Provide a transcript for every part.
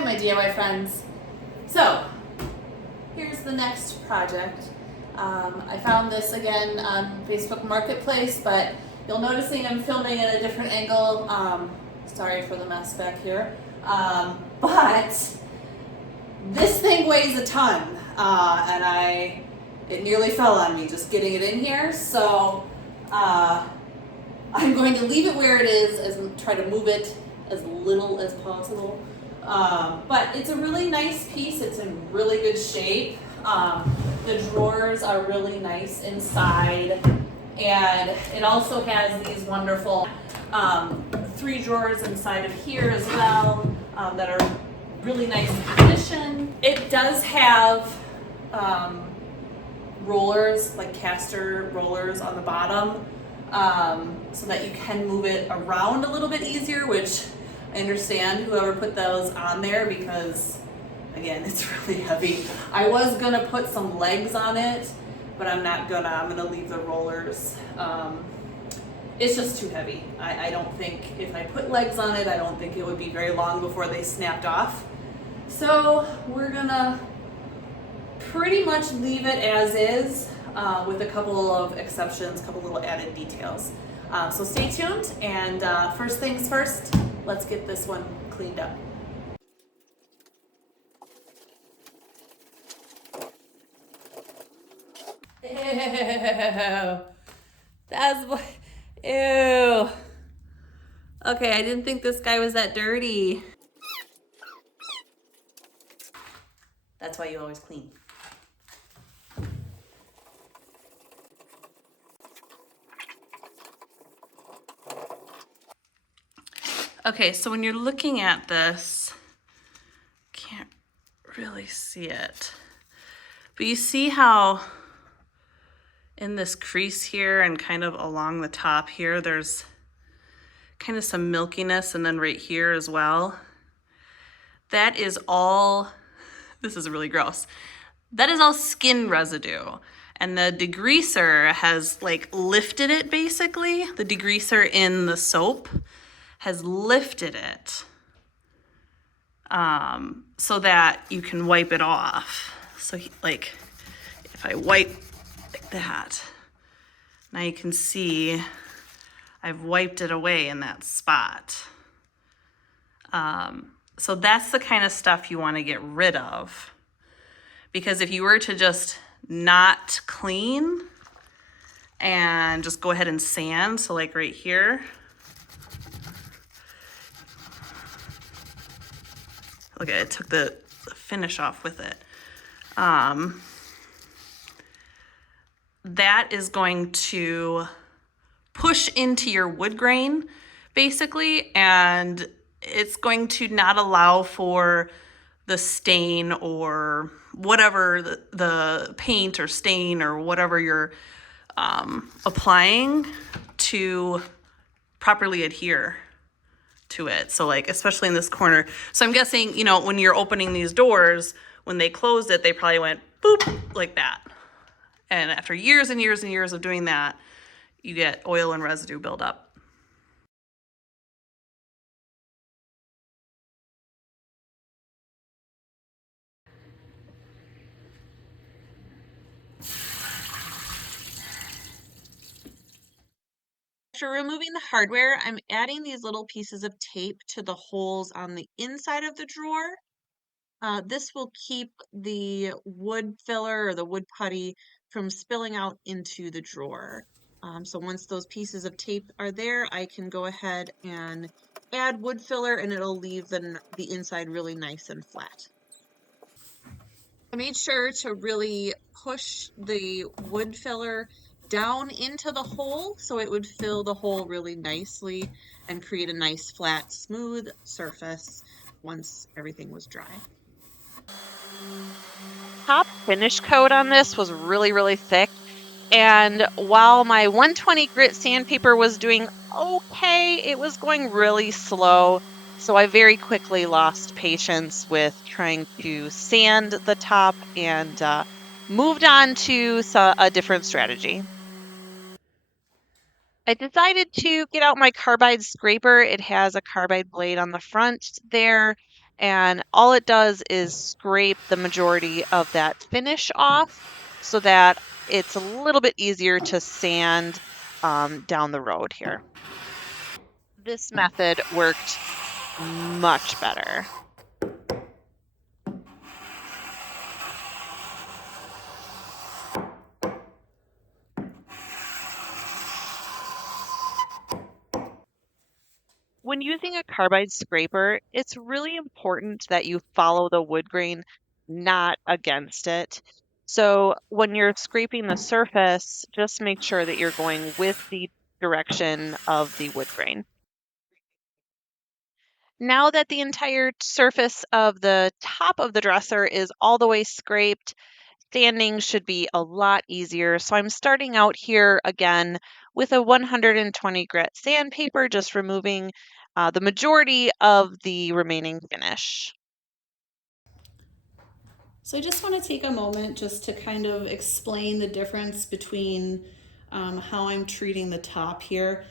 Hi, my DIY friends. So, here's the next project. I found this again on Facebook Marketplace, but you'll noticing I'm filming at a different angle. Sorry for the mess back here. But this thing weighs a ton, and it nearly fell on me just getting it in here. So I'm going to leave it where it is and try to move it as little as possible. But it's a really nice piece. It's in really good shape. The drawers are really nice inside, and it also has these wonderful 3 drawers inside of here as well that are really nice condition. It does have rollers, like caster rollers on the bottom, so that you can move it around a little bit easier, which I understand whoever put those on there because, again, it's really heavy. I was gonna put some legs on it, but I'm not gonna. I'm gonna leave the rollers. It's just too heavy. I don't think if I put legs on it, I don't think it would be very long before they snapped off. So we're gonna pretty much leave it as is, with a couple of exceptions, a couple little added details. So stay tuned, and first things first, let's get this one cleaned up. Ew. That's what, ew. Okay, I didn't think this guy was that dirty. That's why you always clean. Okay, so when you're looking at this, can't really see it, but you see how in this crease here and kind of along the top here, there's kind of some milkiness, and then right here as well. That is all, this is really gross. That is all skin residue. And the degreaser has like lifted it basically. The degreaser in the soap has lifted it so that you can wipe it off. So like if I wipe like that, now you can see I've wiped it away in that spot. So that's the kind of stuff you want to get rid of. Because if you were to just not clean and just go ahead and sand, so like right here, look at it, it took the finish off with it. That is going to push into your wood grain basically, and it's going to not allow for the stain or whatever the paint or stain or whatever you're applying to properly adhere to it. So like, especially in this corner. So I'm guessing, you know, when you're opening these doors, when they closed it, they probably went boop like that. And after years and years and years of doing that, you get oil and residue buildup. After removing the hardware, I'm adding these little pieces of tape to the holes on the inside of the drawer. This will keep the wood filler or the wood putty from spilling out into the drawer. So once those pieces of tape are there, I can go ahead and add wood filler, and it'll leave the inside really nice and flat. I made sure to really push the wood filler down into the hole so it would fill the hole really nicely and create a nice flat smooth surface once everything was dry. Top finish coat on this was really thick, and while my 120 grit sandpaper was doing okay, it was going really slow. So I very quickly lost patience with trying to sand the top and moved on to a different strategy. I decided to get out my carbide scraper. It has a carbide blade on the front there, And all it does is scrape the majority of that finish off so that it's a little bit easier to sand down the road here. This method worked much better. When using a carbide scraper, it's really important that you follow the wood grain, not against it. So when you're scraping the surface, just make sure that you're going with the direction of the wood grain. Now that the entire surface of the top of the dresser is all the way scraped, sanding should be a lot easier. So I'm starting out here again with a 120 grit sandpaper, just removing the majority of the remaining finish. So I just want to take a moment just to kind of explain the difference between how I'm treating the top here.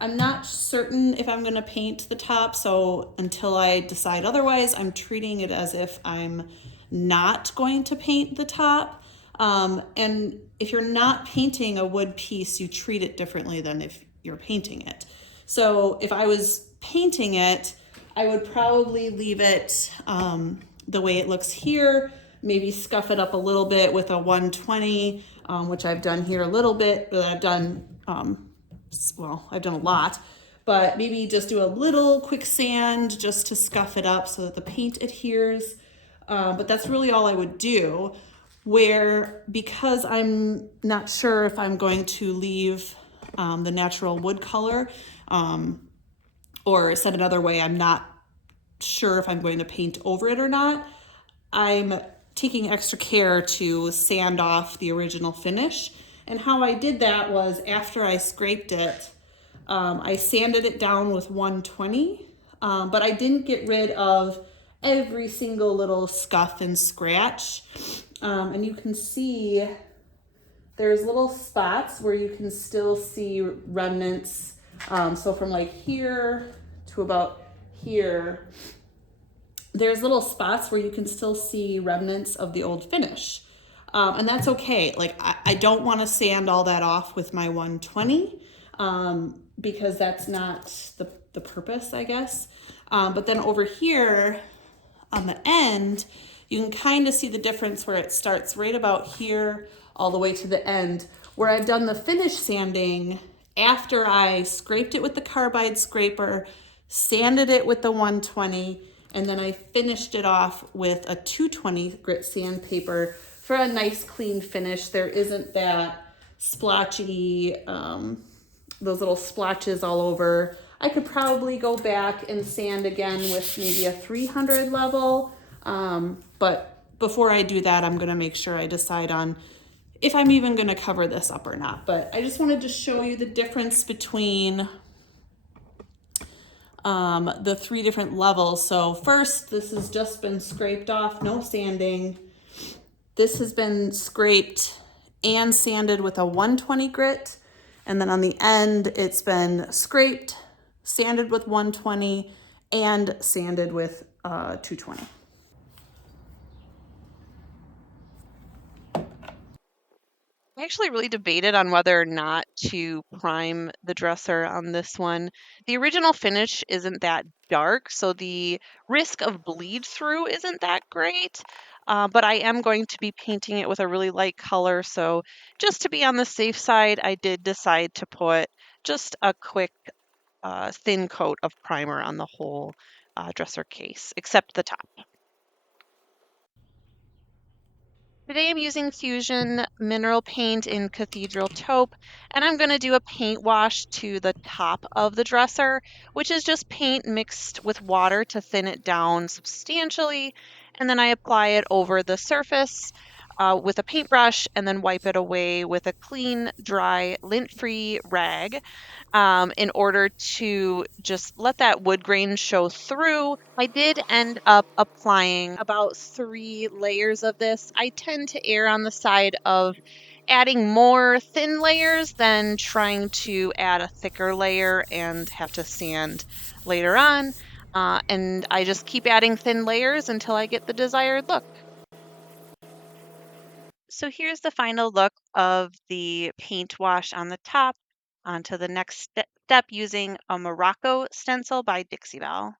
I'm not certain if I'm going to paint the top, so until I decide otherwise, I'm treating it as if I'm not going to paint the top. And if you're not painting a wood piece, you treat it differently than if you're painting it. So if I was painting it, I would probably leave it the way it looks here, maybe scuff it up a little bit with a 120, which I've done here a little bit, but I've done I've done a lot, but maybe just do a little quick sand just to scuff it up so that the paint adheres. But that's really all I would do. Where, because I'm not sure if I'm going to leave the natural wood color, or said another way, I'm not sure if I'm going to paint over it or not, I'm taking extra care to sand off the original finish. And how I did that was after I scraped it, I sanded it down with 120, but I didn't get rid of every single little scuff and scratch. And you can see there's little spots where you can still see remnants. So from like here to about here, there's little spots where you can still see remnants of the old finish. And that's okay. Like, I don't want to sand all that off with my 120 because that's not the purpose, I guess. But then over here on the end, you can kind of see the difference where it starts right about here all the way to the end, where I've done the finish sanding after I scraped it with the carbide scraper, sanded it with the 120, and then I finished it off with a 220 grit sandpaper for a nice clean finish. There isn't that splotchy, those little splotches all over. I could probably go back and sand again with maybe a 300 level. But before I do that, I'm gonna make sure I decide on if I'm even gonna cover this up or not. But I just wanted to show you the difference between the three different levels. So first, this has just been scraped off, no sanding. This has been scraped and sanded with a 120 grit. And then on the end, it's been scraped, sanded with 120, and sanded with 220. I actually really debated on whether or not to prime the dresser on this one. The original finish isn't that dark, so the risk of bleed through isn't that great. But I am going to be painting it with a really light color, so just to be on the safe side, I did decide to put just a quick thin coat of primer on the whole dresser case, except the top. Today I'm using Fusion Mineral Paint in Cathedral Taupe, and I'm going to do a paint wash to the top of the dresser, which is just paint mixed with water to thin it down substantially, and then I apply it over the surface with a paintbrush and then wipe it away with a clean, dry, lint-free rag in order to just let that wood grain show through. I did end up applying about 3 layers of this. I tend to err on the side of adding more thin layers than trying to add a thicker layer and have to sand later on. And I just keep adding thin layers until I get the desired look. So here's the final look of the paint wash on the top. Onto the next step using a Morocco stencil by Dixie Belle.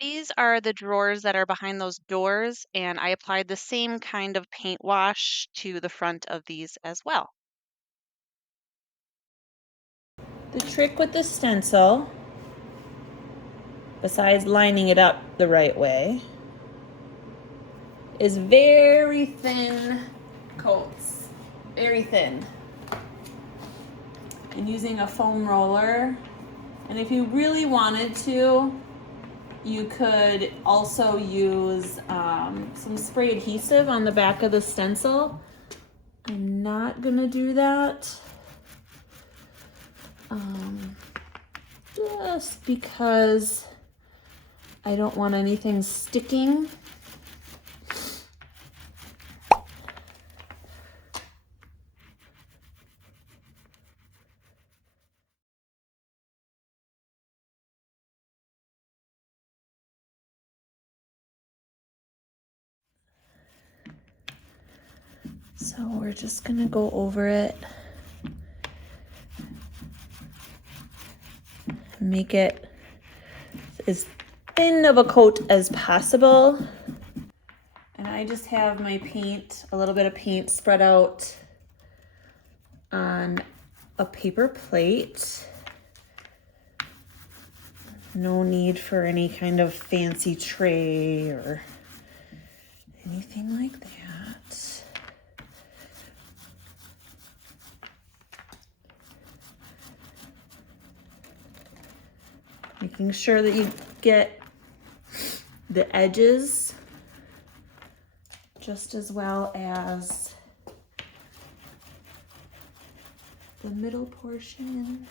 These are the drawers that are behind those doors, and I applied the same kind of paint wash to the front of these as well. The trick with the stencil, besides lining it up the right way, is very thin coats. Very thin. And using a foam roller. And if you really wanted to, you could also use some spray adhesive on the back of the stencil. I'm not gonna do that. Just because I don't want anything sticking. So we're just gonna go over it, make it as thin of a coat as possible. And I just have my paint, a little bit of paint spread out on a paper plate. No need for any kind of fancy tray or anything like that. Making sure that you get the edges just as well as the middle portion.